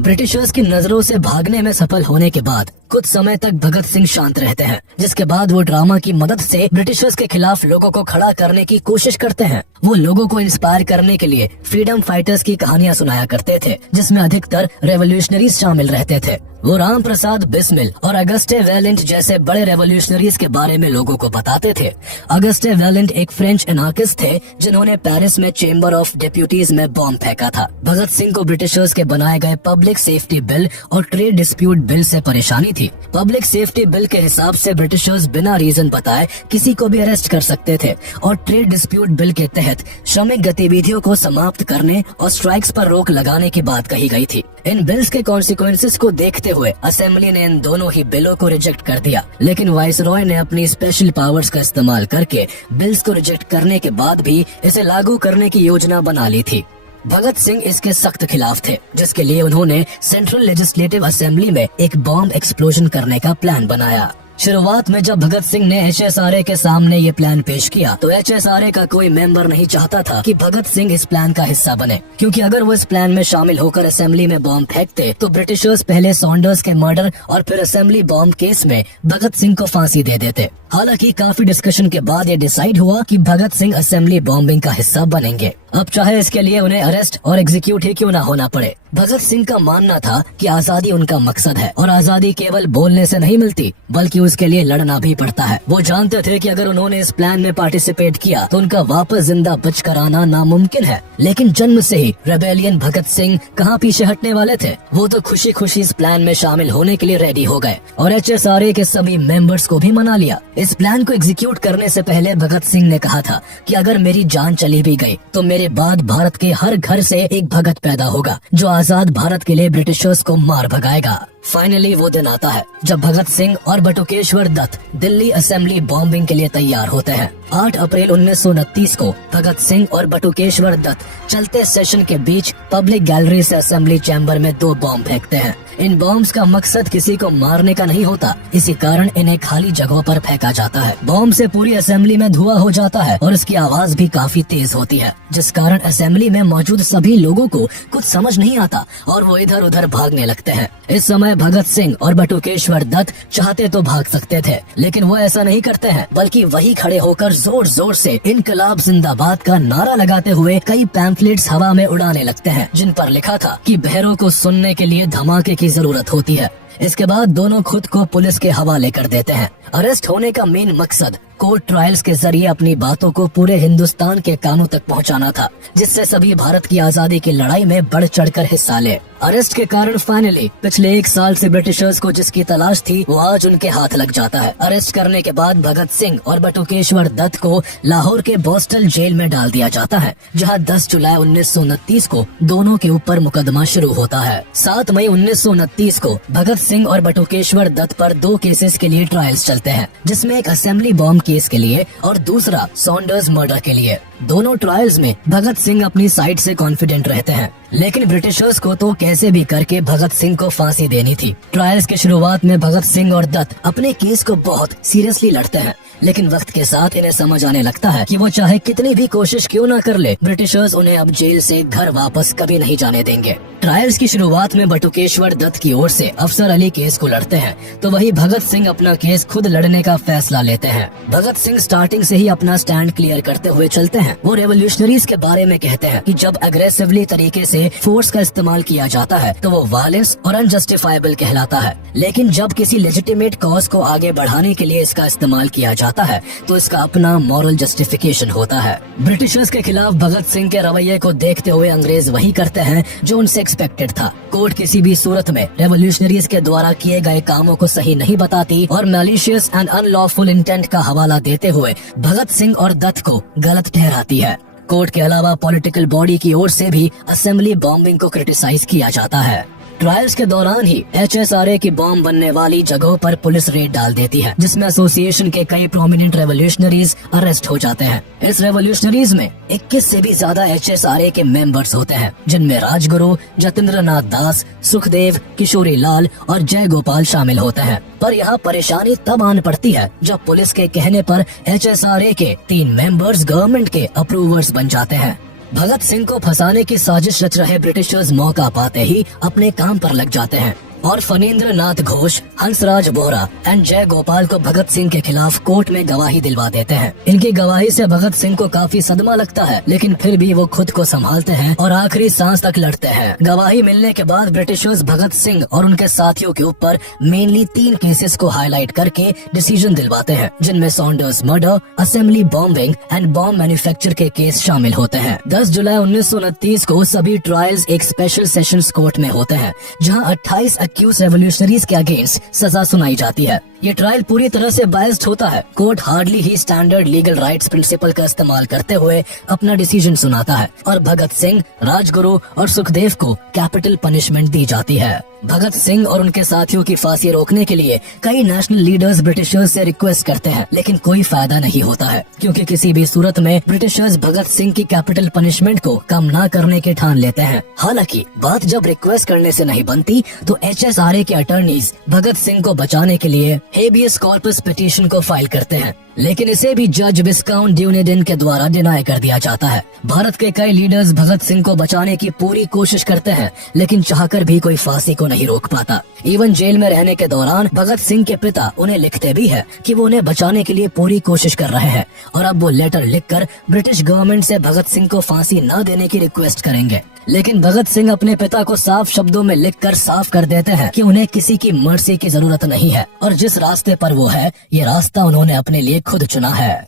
ब्रिटिशर्स की नजरों से भागने में सफल होने के बाद कुछ समय तक भगत सिंह शांत रहते हैं, जिसके बाद वो ड्रामा की मदद से ब्रिटिशर्स के खिलाफ लोगों को खड़ा करने की कोशिश करते हैं। वो लोगों को इंस्पायर करने के लिए फ्रीडम फाइटर्स की कहानियां सुनाया करते थे, जिसमें अधिकतर रेवोल्यूशनरीज शामिल रहते थे। वो राम प्रसाद बिस्मिल और अगस्टे वेलेंट जैसे बड़े रेवोल्यूशनरीज के बारे में लोगों को बताते थे। अगस्टे वेलेंट एक फ्रेंच एनार्किस्ट थे जिन्होंने पेरिस में चेंबर ऑफ डेप्यूटीज में बॉम्ब फेंका था। भगत सिंह को ब्रिटिशर्स के बनाए गए पब्लिक सेफ्टी बिल और ट्रेड डिस्प्यूट बिल से परेशानी थी। पब्लिक सेफ्टी बिल के हिसाब से ब्रिटिशर्स बिना रीजन बताए किसी को भी अरेस्ट कर सकते थे और ट्रेड डिस्प्यूट बिल के तहत श्रमिक गतिविधियों को समाप्त करने और स्ट्राइक्स पर रोक लगाने की बात कही गई थी। इन बिल्स के कॉन्सिक्वेंसेस को देखते हुए असेंबली ने इन दोनों ही बिलों को रिजेक्ट कर दिया, लेकिन वाइसरॉय ने अपनी स्पेशल पावर्स का इस्तेमाल करके बिल्स को रिजेक्ट करने के बाद भी इसे लागू करने की योजना बना ली थी। भगत सिंह इसके सख्त खिलाफ थे, जिसके लिए उन्होंने सेंट्रल लेजिस्लेटिव असेंबली में एक बॉम्ब एक्सप्लोजन करने का प्लान बनाया। शुरुआत में जब भगत सिंह ने HSRA के सामने ये प्लान पेश किया तो HSRA का कोई मेंबर नहीं चाहता था कि भगत सिंह इस प्लान का हिस्सा बने, क्योंकि अगर वो इस प्लान में शामिल होकर असेंबली में बॉम्ब फेंकते तो ब्रिटिशर्स पहले सॉन्डर्स के मर्डर और फिर असेंबली बॉम्ब केस में भगत सिंह को फांसी दे देते। हालांकि काफी डिस्कशन के बाद ये डिसाइड हुआ कि भगत सिंह असेंबली बॉम्बिंग का हिस्सा बनेंगे। अब चाहे इसके लिए उन्हें अरेस्ट और एग्जीक्यूट ही क्यों ना होना पड़े। भगत सिंह का मानना था कि आजादी उनका मकसद है और आजादी केवल बोलने से नहीं मिलती बल्कि उसके लिए लड़ना भी पड़ता है। वो जानते थे कि अगर उन्होंने इस प्लान में पार्टिसिपेट किया तो उनका वापस जिंदा बच कर आना नामुमकिन है। लेकिन जन्म से ही रेबेलियन भगत सिंह कहाँ पीछे हटने वाले थे। वो तो खुशी खुशी इस प्लान में शामिल होने के लिए रेडी हो गए और HSRA के सभी मेंबर्स को भी मना लिया। इस प्लान को एग्जीक्यूट करने से पहले भगत सिंह ने कहा था कि अगर मेरी जान चली भी गई तो मेरे बाद भारत के हर घर से एक भगत पैदा होगा जो आजाद भारत के लिए ब्रिटिशर्स को मार भगाएगा। फाइनली वो दिन आता है जब भगत सिंह और बटुकेश्वर दत्त दिल्ली असेंबली बॉम्बिंग के लिए तैयार होते हैं। 8 अप्रैल 1929 को भगत सिंह और बटुकेश्वर दत्त चलते सेशन के बीच पब्लिक गैलरी से असेंबली चैम्बर में 2 बॉम्ब फेंकते हैं। इन बॉम्ब्स का मकसद किसी को मारने का नहीं होता, इसी कारण इन्हें खाली जगहों पर फेंका जाता है। बॉम्ब से पूरी असेंबली में धुआं हो जाता है और इसकी आवाज भी काफी तेज होती है, जिस कारण असेंबली में मौजूद सभी लोगों को कुछ समझ नहीं आता और वो इधर उधर भागने लगते हैं। इस समय भगत सिंह और बटुकेश्वर दत्त चाहते तो भाग सकते थे, लेकिन वो ऐसा नहीं करते हैं, बल्कि वही खड़े होकर जोर जोर से इनकलाब जिंदाबाद का नारा लगाते हुए कई पैम्फलेट्स हवा में उड़ाने लगते हैं, जिन पर लिखा था कि बहरों को सुनने के लिए धमाके की जरूरत होती है। इसके बाद दोनों खुद को पुलिस के हवाले कर देते हैं। अरेस्ट होने का मेन मकसद कोर्ट ट्रायल्स के जरिए अपनी बातों को पूरे हिंदुस्तान के कानों तक पहुंचाना था, जिससे सभी भारत की आजादी की लड़ाई में बढ़ चढ़कर हिस्सा ले। अरेस्ट के कारण फाइनली पिछले 1 साल से ब्रिटिशर्स को जिसकी तलाश थी वो आज उनके हाथ लग जाता है। अरेस्ट करने के बाद भगत सिंह और बटुकेश्वर दत्त को लाहौर के बोस्टल जेल में डाल दिया जाता है, जहां 10 जुलाई 1929 को दोनों के ऊपर मुकदमा शुरू होता है। 7 मई 1929 को भगत सिंह और बटुकेश्वर दत्त पर 2 केसेस के लिए ट्रायल्स चलते हैं, जिसमें एक असेंबली बॉम्ब केस के लिए और दूसरा सॉन्डर्स मर्डर के लिए। दोनों ट्रायल्स में भगत सिंह अपनी साइड से कॉन्फिडेंट रहते हैं, लेकिन ब्रिटिशर्स को तो कैसे भी करके भगत सिंह को फांसी देनी थी। ट्रायल्स की शुरुआत में भगत सिंह और दत्त अपने केस को बहुत सीरियसली लड़ते हैं, लेकिन वक्त के साथ इन्हें समझ आने लगता है कि वो चाहे कितनी भी कोशिश क्यों ना कर ले, ब्रिटिशर्स उन्हें अब जेल से घर वापस कभी नहीं जाने देंगे। ट्रायल्स की शुरुआत में बटुकेश्वर दत्त की ओर से अफसर अली केस को लड़ते हैं, तो वही भगत सिंह अपना केस खुद लड़ने का फैसला लेते हैं। भगत सिंह स्टार्टिंग से ही अपना स्टैंड क्लियर करते हुए चलते हैं। वो रेवोल्यूशनरीज के बारे में कहते हैं कि जब अग्रेसिवली तरीके से फोर्स का इस्तेमाल किया जाता है तो वो वायलेंस और अनजस्टिफाइबल कहलाता है, लेकिन जब किसी लेजिटिमेट कॉज को आगे बढ़ाने के लिए इसका इस्तेमाल किया जाता है तो इसका अपना मॉरल जस्टिफिकेशन होता है। ब्रिटिशर्स के खिलाफ भगत सिंह के रवैये को देखते हुए अंग्रेज वही करते हैं जो उनसे एक्सपेक्टेड था। कोर्ट किसी भी सूरत में रेवोल्यूशनरीज के द्वारा किए गए कामों को सही नहीं बताती और मैलिशियस एंड अनलॉफुल इंटेंट का हवाला देते हुए भगत सिंह और दत्त को गलत ठहराती है। कोर्ट के अलावा पॉलिटिकल बॉडी की ओर से भी असेंबली बॉम्बिंग को क्रिटिसाइज किया जाता है। ट्रायल्स के दौरान ही HSRA की बॉम्ब बनने वाली जगहों पर पुलिस रेड डाल देती है, जिसमें एसोसिएशन के कई प्रोमिनेंट रेवोल्यूशनरीज अरेस्ट हो जाते हैं। इस रेवोल्यूशनरीज में 21 से भी ज्यादा HSRA के मेंबर्स होते हैं, जिनमें राजगुरु, जतिंद्र नाथ दास, सुखदेव, किशोरी लाल और जय गोपाल शामिल होते हैं। पर यहाँ परेशानी तब आन पड़ती है जब पुलिस के कहने पर HSRA के 3 मेंबर्स गवर्नमेंट के अप्रूवर्स बन जाते हैं। भगत सिंह को फंसाने की साजिश रच रहे ब्रिटिशर्स मौका पाते ही अपने काम पर लग जाते हैं और फणींद्र नाथ घोष, हंसराज बोहरा एंड जय गोपाल को भगत सिंह के खिलाफ कोर्ट में गवाही दिलवा देते हैं। इनकी गवाही से भगत सिंह को काफी सदमा लगता है, लेकिन फिर भी वो खुद को संभालते हैं और आखिरी सांस तक लड़ते हैं। गवाही मिलने के बाद ब्रिटिशर्स भगत सिंह और उनके साथियों के ऊपर मेनली 3 केसेस को हाईलाइट करके डिसीजन दिलवाते हैं, जिनमें Saunders murder, assembly bombing and bomb manufacture के केस शामिल होते हैं। 10 जुलाई 1929 को सभी ट्रायल्स एक स्पेशल सेशंस कोर्ट में होते हैं, जहां 28 एक्यूज रेवोल्यूशनरीज के अगेंस्ट सजा सुनाई जाती है। ये ट्रायल पूरी तरह से बायस्ड होता है। कोर्ट हार्डली ही स्टैंडर्ड लीगल राइट्स प्रिंसिपल का इस्तेमाल करते हुए अपना डिसीजन सुनाता है और भगत सिंह, राजगुरु और सुखदेव को कैपिटल पनिशमेंट दी जाती है। भगत सिंह और उनके साथियों की फांसी रोकने के लिए कई नेशनल लीडर्स ब्रिटिशर्स से रिक्वेस्ट करते हैं, लेकिन कोई फायदा नहीं होता है, क्योंकि किसी भी सूरत में ब्रिटिशर्स भगत सिंह की कैपिटल पनिशमेंट को कम ना करने के ठान लेते हैं। हालांकि बात जब रिक्वेस्ट करने से नहीं बनती तो HSRA के अटर्नीज भगत सिंह को बचाने के लिए हेबियस कॉर्पस पिटीशन को फाइल करते हैं, लेकिन इसे भी जज विस्काउंट ड्यूनेडिन के द्वारा डिनाई कर दिया जाता है। भारत के कई लीडर्स भगत सिंह को बचाने की पूरी कोशिश करते हैं, लेकिन चाहकर भी कोई फांसी को नहीं रोक पाता। इवन जेल में रहने के दौरान भगत सिंह के पिता उन्हें लिखते भी है कि वो उन्हें बचाने के लिए पूरी कोशिश कर रहे हैं, और अब वो लेटर लिखकर ब्रिटिश गवर्नमेंट से भगत सिंह को फांसी न देने की रिक्वेस्ट करेंगे। लेकिन भगत सिंह अपने पिता को साफ शब्दों में लिखकर साफ कर देते हैं कि उन्हें किसी की मर्जी की जरूरत नहीं है, और जिस रास्ते पर वो है, ये रास्ता उन्होंने अपने लिए खुद चुना है।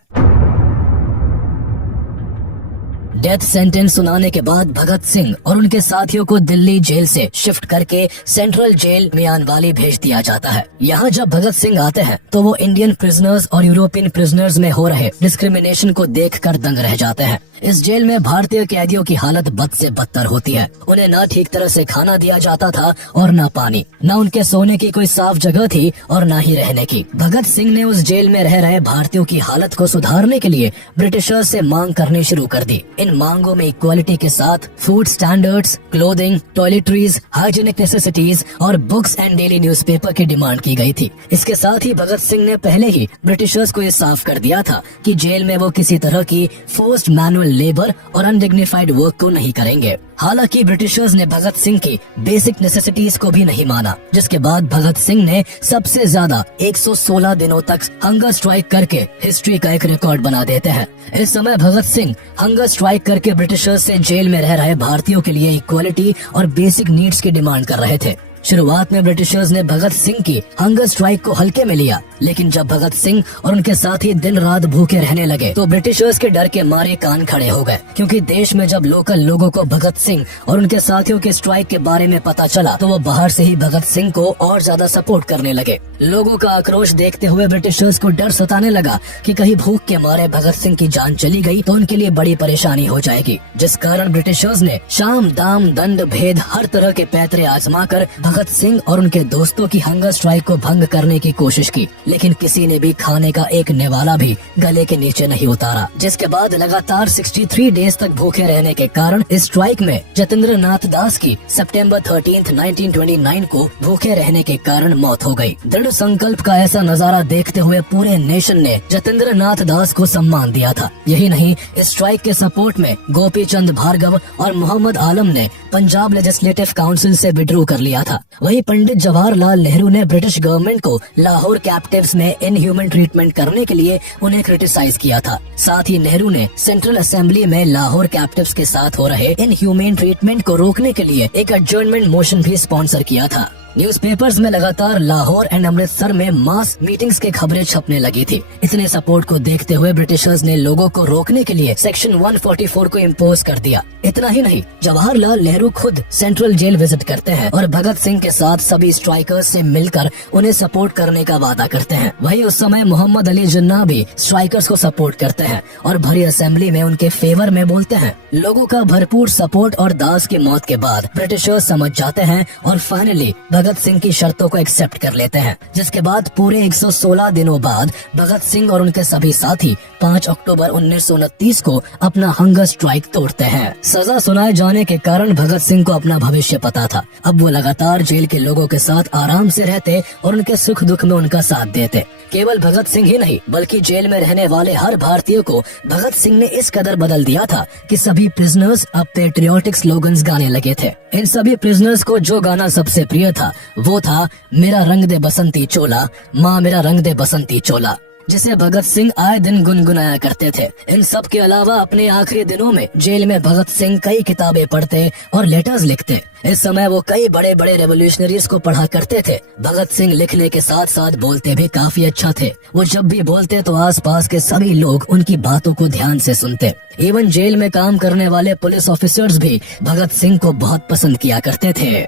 डेथ सेंटेंस सुनाने के बाद भगत सिंह और उनके साथियों को दिल्ली जेल से शिफ्ट करके सेंट्रल जेल मियानवाली भेज दिया जाता है। यहाँ जब भगत सिंह आते हैं तो वो इंडियन प्रिजनर्स और यूरोपियन प्रिजनर्स में हो रहे डिस्क्रिमिनेशन को देखकर दंग रह जाते हैं। इस जेल में भारतीय कैदियों की हालत बद से बदतर होती है। उन्हें न ठीक तरह से खाना दिया जाता था और न पानी, न उनके सोने की कोई साफ जगह थी और न ही रहने की। भगत सिंह ने उस जेल में रह रहे भारतीयों की हालत को सुधारने के लिए ब्रिटिशर्स से मांग करनी शुरू कर दी। इन मांगों में इक्वालिटी के साथ food standards, clothing, toiletries, hygienic necessities और बुक्स एंड डेली न्यूज़पेपर की डिमांड की गई थी। इसके साथ ही भगत सिंह ने पहले ही ब्रिटिशर्स को ये साफ कर दिया था कि जेल में वो किसी तरह की फोर्स्ड मैनुअल लेबर और अनडिग्निफाइड वर्क को नहीं करेंगे। हालांकि ब्रिटिशर्स ने भगत सिंह की बेसिक नेसेसिटीज को भी नहीं माना, जिसके बाद भगत सिंह ने सबसे ज्यादा 116 दिनों तक हंगर स्ट्राइक करके हिस्ट्री का एक रिकॉर्ड बना देते हैं। इस समय भगत सिंह हंगर स्ट्राइक करके ब्रिटिशर्स से जेल में रह रहे भारतीयों के लिए इक्वालिटी और बेसिक नीड्स की डिमांड कर रहे थे। शुरुआत में ब्रिटिशर्स ने भगत सिंह की हंगर स्ट्राइक को हल्के में लिया, लेकिन जब भगत सिंह और उनके साथी दिन रात भूखे रहने लगे तो ब्रिटिशर्स के डर के मारे कान खड़े हो गए, क्योंकि देश में जब लोकल लोगों को भगत सिंह और उनके साथियों के स्ट्राइक के बारे में पता चला तो वो बाहर से ही भगत सिंह को और ज्यादा सपोर्ट करने लगे। लोगों का आक्रोश देखते हुए ब्रिटिशर्स को डर सताने लगा कि कहीं भूख के मारे भगत सिंह की जान चली गई तो उनके लिए बड़ी परेशानी हो जाएगी, जिस कारण ब्रिटिशर्स ने शाम दाम दंड भेद हर तरह के पैतरे आजमा कर भगत सिंह और उनके दोस्तों की हंगर स्ट्राइक को भंग करने की कोशिश की, लेकिन किसी ने भी खाने का एक निवाला भी गले के नीचे नहीं उतारा। जिसके बाद लगातार 63 डेज तक भूखे रहने के कारण इस स्ट्राइक में जतेंद्र नाथ दास की सितंबर 13, 1929 को भूखे रहने के कारण मौत हो गई। दृढ़ संकल्प का ऐसा नजारा देखते हुए पूरे नेशन ने जतेंद्र नाथ दास को सम्मान दिया था। यही नहीं, इस स्ट्राइक के सपोर्ट में गोपी चंद भार्गव और मोहम्मद आलम ने पंजाब लेजिस्लेटिव काउंसिल से विड्रॉ कर लिया था। वहीं पंडित जवाहरलाल नेहरू ने ब्रिटिश गवर्नमेंट को लाहौर कैप्टिव्स में इनह्यूमन ट्रीटमेंट करने के लिए उन्हें क्रिटिसाइज किया था। साथ ही नेहरू ने सेंट्रल असेंबली में लाहौर कैप्टिव्स के साथ हो रहे इनह्यूमन ट्रीटमेंट को रोकने के लिए एक एडजर्नमेंट मोशन भी स्पॉन्सर किया था। न्यूज़पेपर्स में लगातार लाहौर एंड अमृतसर में मास मीटिंग्स की खबरें छपने लगी थी। इतने सपोर्ट को देखते हुए ब्रिटिशर्स ने लोगों को रोकने के लिए सेक्शन 144 को इम्पोज कर दिया। इतना ही नहीं, जवाहरलाल नेहरू खुद सेंट्रल जेल विजिट करते हैं और भगत सिंह के साथ सभी स्ट्राइकर्स से मिलकर उन्हें सपोर्ट करने का वादा करते हैं। वही उस समय मोहम्मद अली जिन्ना भी स्ट्राइकर्स को सपोर्ट करते हैं और भरी असेंबली में उनके फेवर में बोलते हैं। लोगों का भरपूर सपोर्ट और दास की मौत के बाद ब्रिटिशर्स समझ जाते हैं और फाइनली भगत सिंह की शर्तों को एक्सेप्ट कर लेते हैं, जिसके बाद पूरे 116 दिनों बाद भगत सिंह और उनके सभी साथी 5 अक्टूबर 1929 को अपना हंगर स्ट्राइक तोड़ते हैं। सजा सुनाए जाने के कारण भगत सिंह को अपना भविष्य पता था। अब वो लगातार जेल के लोगों के साथ आराम से रहते और उनके सुख दुख में उनका साथ देते। केवल भगत सिंह ही नहीं, बल्कि जेल में रहने वाले हर भारतीय को भगत सिंह ने इस कदर बदल दिया था कि सभी प्रिजनर्स अब पेट्रियोटिक स्लोगन्स गाने लगे थे। इन सभी प्रिजनर्स को जो गाना सबसे प्रिय था वो था मेरा रंग दे बसंती चोला, माँ मेरा रंग दे बसंती चोला, जिसे भगत सिंह आए दिन गुनगुनाया करते थे। इन सब के अलावा अपने आखिरी दिनों में जेल में भगत सिंह कई किताबें पढ़ते और लेटर्स लिखते। इस समय वो कई बड़े बड़े रेवोल्यूशनरीज को पढ़ा करते थे। भगत सिंह लिखने के साथ साथ बोलते भी काफी अच्छा थे। वो जब भी बोलते तो आसपास के सभी लोग उनकी बातों को ध्यान से सुनते। इवन जेल में काम करने वाले पुलिस ऑफिसर्स भी भगत सिंह को बहुत पसंद किया करते थे।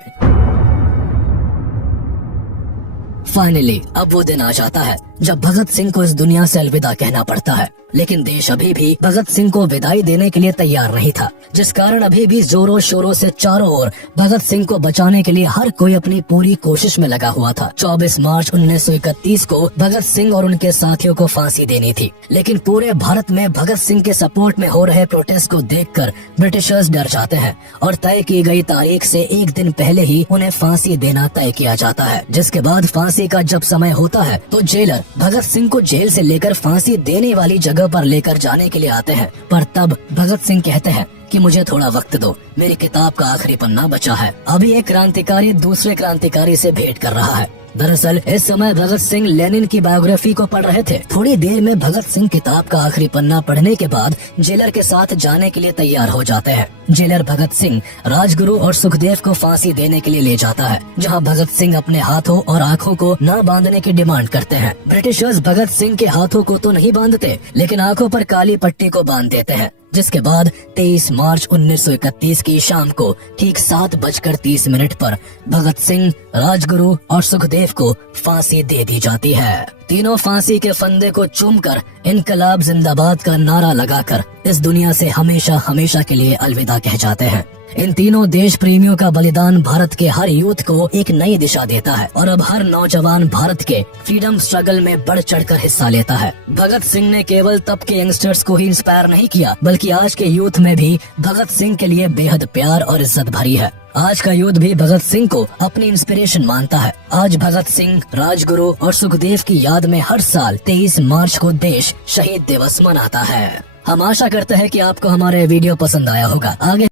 फाइनली अब वो दिन आ जाता है जब भगत सिंह को इस दुनिया से अलविदा कहना पड़ता है। लेकिन देश अभी भी भगत सिंह को विदाई देने के लिए तैयार नहीं था, जिस कारण अभी भी जोरों शोरों से चारों ओर भगत सिंह को बचाने के लिए हर कोई अपनी पूरी कोशिश में लगा हुआ था। 24 मार्च 1931 को भगत सिंह और उनके साथियों को फांसी देनी थी, लेकिन पूरे भारत में भगत सिंह के सपोर्ट में हो रहे प्रोटेस्ट को देखकर ब्रिटिशर्स डर जाते हैं और तय की गई तारीख से एक दिन पहले ही उन्हें फांसी देना तय किया जाता है। जिसके बाद फांसी का जब समय होता है तो जेलर भगत सिंह को जेल से लेकर फांसी देने वाली जगह पर लेकर जाने के लिए आते हैं। पर तब भगत सिंह कहते हैं कि मुझे थोड़ा वक्त दो, मेरी किताब का आखिरी पन्ना बचा है। अभी एक क्रांतिकारी दूसरे क्रांतिकारी से भेंट कर रहा है। दरअसल इस समय भगत सिंह लेनिन की बायोग्राफी को पढ़ रहे थे। थोड़ी देर में भगत सिंह किताब का आखिरी पन्ना पढ़ने के बाद जेलर के साथ जाने के लिए तैयार हो जाते हैं। जेलर भगत सिंह, राजगुरु और सुखदेव को फांसी देने के लिए ले जाता है, जहां भगत सिंह अपने हाथों और आंखों को न बांधने की डिमांड करते हैं। ब्रिटिशर्स भगत सिंह के हाथों को तो नहीं बांधते, लेकिन आंखों पर काली पट्टी को बांध देते हैं। जिसके बाद 23 मार्च 1931 की शाम को ठीक 7:30 पर भगत सिंह, राजगुरु और सुखदेव को फांसी दे दी जाती है। तीनों फांसी के फंदे को चूमकर इनकलाब जिंदाबाद का नारा लगाकर इस दुनिया से हमेशा हमेशा के लिए अलविदा कह जाते हैं। इन तीनों देश प्रेमियों का बलिदान भारत के हर यूथ को एक नई दिशा देता है और अब हर नौजवान भारत के फ्रीडम स्ट्रगल में बढ़ चढ़कर हिस्सा लेता है। भगत सिंह ने केवल तब के यंगस्टर्स को ही इंस्पायर नहीं किया, बल्कि आज के यूथ में भी भगत सिंह के लिए बेहद प्यार और इज्जत भरी है। आज का यूथ भी भगत सिंह को अपनी इंस्पिरेशन मानता है। आज भगत सिंह, राजगुरु और सुखदेव की याद में हर साल 23 मार्च को देश शहीद दिवस मनाता है। हम आशा करते हैं कि आपको हमारे वीडियो पसंद आया होगा। आगे